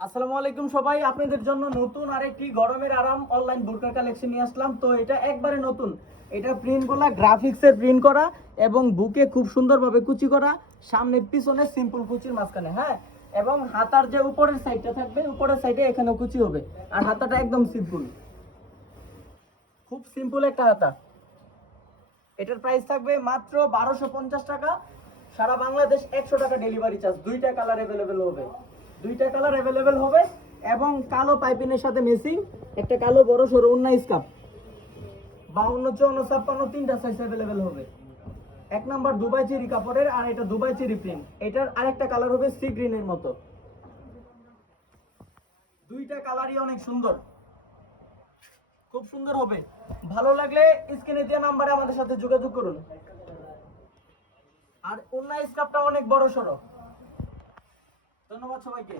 আসসালামু আলাইকুম সবাই, আপনাদের জন্য নতুন আরেকটি গরমের আরাম অনলাইন বোরকার কালেকশন নিয়ে আসলাম। তো এটা একবারে নতুন। এটা প্রিন্টগুলো গ্রাফিক্সের প্রিন্ট করা এবং বুকে খুব সুন্দরভাবে কুচি করা। সামনে, পিছনে সিম্পল কুচির মাঝখানে হ্যাঁ? এবং হাতার যে উপরের সাইডটা থাকবে, উপরের সাইডে এখানে কুচি হবে। আর হাতাটা একদম সিম্পল খুব সিম্পল একটা হাতা। এটার প্রাইস থাকবে মাত্র বারোশো পঞ্চাশ টাকা। সারা বাংলাদেশ একশো টাকা ডেলিভারি চার্জ দুইটা কালার অ্যাভেলেবেল হবে। দুইটা কালার অ্যাভেলেবেল হবে এবং কালো পাইপিনের সাথে মেসিং একটা কালো, বড়, সরু উন্নাইশ কাপ বাউন্ন চৌন্ন ছাপ্পান্ন, তিনটা সাইজ অ্যাভেলেবেল হবে। এক নাম্বার দুবাই চেরি কাপড়ের আর এটা দুবাই চেরি প্রিন্ট এটার আরেকটা কালার হবে সি গ্রিনের মতো। দুইটা কালারই অনেক সুন্দর। খুব সুন্দর হবে। ভালো লাগলে স্ক্রিনে দেওয়া নাম্বারে আমাদের সাথে যোগাযোগ করুন। আর অন্য স্কাপটা অনেক বড় সড়ো ধন্যবাদ সবাইকে।